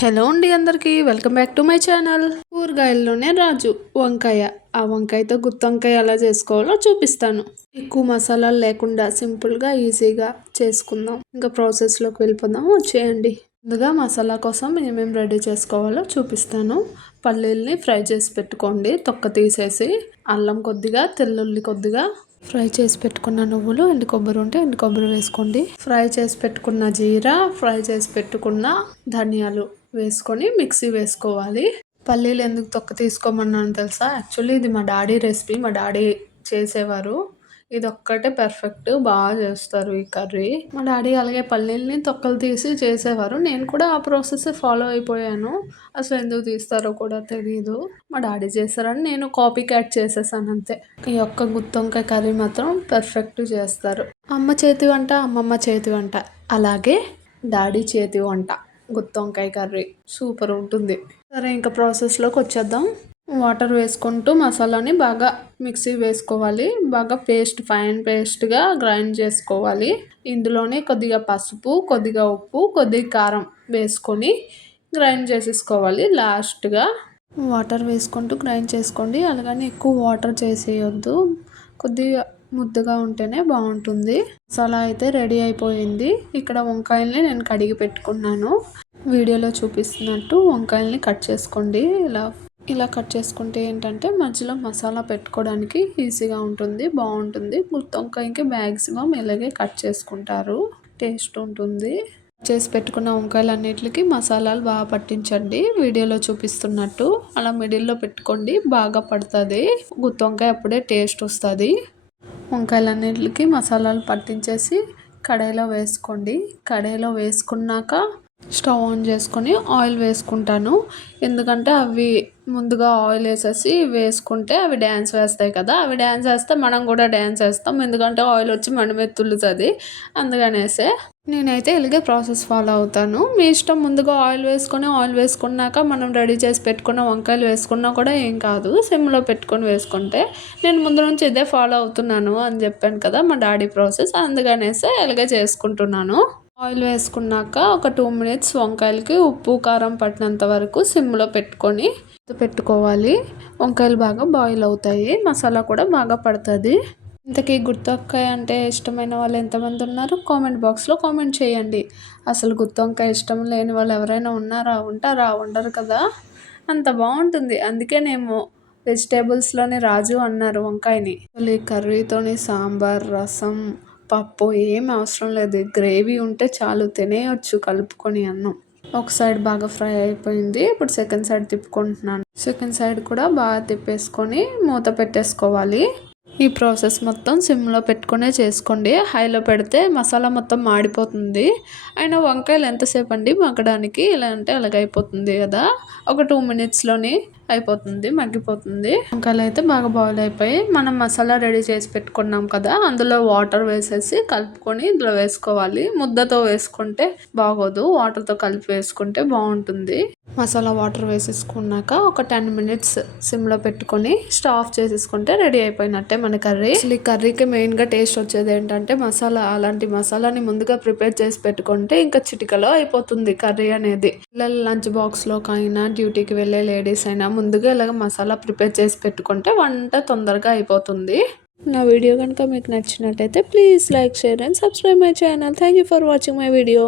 Hello అండి అందరికీ welcome back to my channel. కూరగాయల్లోనే రాజు వంకాయ. ఆ వంకాయతో గుత్తి వంకాయ ఎలా చేసుకోవాలో చూపిస్తాను. ఎక్కువ మసాలాలు లేకుండా సింపుల్గా ఈజీగా చేసుకుందాం. ఇంకా ప్రాసెస్లోకి వెళ్ళిపోదాం, వచ్చేయండి. ముందుగా మసాలా కోసం ఏమేమి రెడీ చేసుకోవాలో చూపిస్తాను. పల్లీల్ని ఫ్రై చేసి పెట్టుకోండి, తొక్క తీసేసి. అల్లం కొద్దిగా, తెల్లుల్లి కొద్దిగా, ఫ్రై చేసి పెట్టుకున్న నువ్వులు, ఎండు కొబ్బరి ఉంటే ఎండు కొబ్బరి వేసుకోండి. ఫ్రై చేసి పెట్టుకున్న జీరా, ఫ్రై చేసి పెట్టుకున్న ధనియాలు వేసుకొని మిక్సీ వేసుకోవాలి. పల్లీలు ఎందుకు తొక్క తీసుకోమన్నాను తెలుసా? యాక్చువల్లీ ఇది మా డాడీ రెసిపీ, మా డాడీ చేసేవారు. ఇది ఒక్కటే పర్ఫెక్ట్, బాగా చేస్తారు ఈ కర్రీ. మా డాడీ అలాగే పల్లీల్ని తొక్కలు తీసి చేసేవారు. నేను కూడా ఆ ప్రాసెస్ ఫాలో అయిపోయాను. అసలు ఎందుకు తీస్తారో కూడా తెలియదు. మా డాడీ చేస్తారని నేను కాపీ క్యాట్ చేసేసాను అంతే. ఈ ఒక్క గుత్తి వంకాయ కర్రీ మాత్రం పర్ఫెక్ట్ చేస్తారు. అమ్మ చేతి వంట, అమ్మమ్మ చేతి వంట, అలాగే డాడీ చేతి వంట గుత్తి వంకాయ కర్రీ సూపర్ ఉంటుంది. సరే, ఇంకా ప్రాసెస్లోకి వచ్చేద్దాం. వాటర్ వేసుకుంటూ మసాలాని బాగా మిక్సీ వేసుకోవాలి. బాగా ఫైన్ పేస్ట్గా గ్రైండ్ చేసుకోవాలి. ఇందులోనే కొద్దిగా పసుపు, కొద్దిగా ఉప్పు, కొద్దిగా కారం వేసుకొని గ్రైండ్ చేసేసుకోవాలి. లాస్ట్గా వాటర్ వేసుకుంటూ గ్రైండ్ చేసుకోండి. అలాగని ఎక్కువ వాటర్ చేసేయొద్దు, కొద్దిగా ముద్దగా ఉంటేనే బాగుంటుంది. మసాలా అయితే రెడీ అయిపోయింది. ఇక్కడ వంకాయల్ని నేను కడిగి పెట్టుకున్నాను. వీడియోలో చూపిస్తున్నట్టు వంకాయల్ని కట్ చేసుకోండి. ఇలా కట్ చేసుకుంటే ఏంటంటే మధ్యలో మసాలా పెట్టుకోవడానికి ఈజీగా ఉంటుంది, బాగుంటుంది. గుత్తి వంకాయకి మ్యాక్సిమం ఇలాగే కట్ చేసుకుంటారు, టేస్ట్ ఉంటుంది. చేసి పెట్టుకున్న వంకాయలన్నిటికి మసాలాలు బాగా పట్టించండి. వీడియోలో చూపిస్తున్నట్టు అలా మిడిల్లో పెట్టుకోండి, బాగా పడుతుంది. గుత్తి వంకాయ అప్పుడే టేస్ట్ వస్తుంది. వంకాయలన్నిటికి మసాలాలు పట్టించేసి కడాయిలో వేసుకోండి. కడాయిలో వేసుకున్నాక స్టవ్ ఆన్ చేసుకొని ఆయిల్ వేసుకుంటాను. ఎందుకంటే అవి ముందుగా ఆయిల్ వేసేసి వేసుకుంటే అవి డ్యాన్స్ వేస్తాయి కదా, అవి డ్యాన్స్ వేస్తే మనం కూడా డ్యాన్స్ వేస్తాం. ఎందుకంటే ఆయిల్ వచ్చి మన మీద తుల్లుతుంది. అందుకనేసే నేనైతే ఇలాగే ప్రాసెస్ ఫాలో అవుతాను. మీ ఇష్టం. ముందుగా ఆయిల్ వేసుకున్నాక మనం రెడీ చేసి పెట్టుకున్న వంకాయలు వేసుకున్నా కూడా ఏం కాదు, సిమ్లో పెట్టుకొని వేసుకుంటే. నేను ముందు నుంచి ఇదే ఫాలో అవుతున్నాను అని చెప్పాను కదా, మా డాడీ ప్రాసెస్. అందుకనేసే ఇలాగే చేసుకుంటున్నాను. ఆయిల్ వేసుకున్నాక ఒక 2 minutes వంకాయలకి ఉప్పు కారం పట్టినంత వరకు సిమ్లో పెట్టుకోవాలి. వంకాయలు బాగా బాయిల్ అవుతాయి, మసాలా కూడా బాగా పడుతుంది. ఇంతకీ గుత్తి వంకాయ అంటే ఇష్టమైన వాళ్ళు ఎంతమంది ఉన్నారు? కామెంట్ బాక్స్లో కామెంట్ చేయండి. అసలు గుత్తి వంకాయ ఇష్టం లేని వాళ్ళు ఎవరైనా ఉంటారా? ఉండరు కదా, అంత బాగుంటుంది. అందుకేనేమో వెజిటేబుల్స్లోని రాజు అన్నారు వంకాయని. ఈ కర్రీతోని సాంబార్, రసం, పప్పు ఏం అవసరం లేదు. గ్రేవీ ఉంటే చాలు, తినేయచ్చు కలుపుకొని అన్నం. ఒక సైడ్ బాగా ఫ్రై అయిపోయింది. ఇప్పుడు సెకండ్ సైడ్ తిప్పుకుంటున్నాను. సెకండ్ సైడ్ కూడా బాగా తిప్పేసుకొని మూత పెట్టేసుకోవాలి. ఈ ప్రాసెస్ మొత్తం సిమ్లో పెట్టుకునే చేసుకోండి. హైలో పెడితే మసాలా మొత్తం మాడిపోతుంది. అయినా వంకాయలు ఎంతసేపు అండి మగ్గడానికి? ఇలా అంటే అలాగైపోతుంది కదా, ఒక 2 minutesలోని అయిపోతుంది, మగ్గిపోతుంది. వంకాయలు అయితే బాగా బాయిల్ అయిపోయి మనం మసాలా రెడీ చేసి పెట్టుకున్నాం కదా, అందులో వాటర్ వేసేసి కలుపుకొని ఇందులో వేసుకోవాలి. ముద్దతో వేసుకుంటే బాగోదు, వాటర్తో కలిపి వేసుకుంటే బాగుంటుంది. మసాలా వాటర్ వేసేసుకున్నాక ఒక 10 minutes సిమ్లో పెట్టుకొని స్టవ్ ఆఫ్ చేసేసుకుంటే రెడీ అయిపోయినట్టే మన కర్రీ. అసలు ఈ కర్రీకి మెయిన్గా టేస్ట్ వచ్చేది ఏంటంటే మసాలా. అలాంటి మసాలాని ముందుగా ప్రిపేర్ చేసి పెట్టుకుంటే ఇంకా చిటికలో అయిపోతుంది కర్రీ అనేది. పిల్లల లంచ్ బాక్స్లోకైనా, డ్యూటీకి వెళ్ళే లేడీస్ అయినా ముందుగా ఇలాగ మసాలా ప్రిపేర్ చేసి పెట్టుకుంటే వంట తొందరగా అయిపోతుంది. నా వీడియో కనుక మీకు నచ్చినట్టయితే please like, share and subscribe my channel. Thank you for watching my video.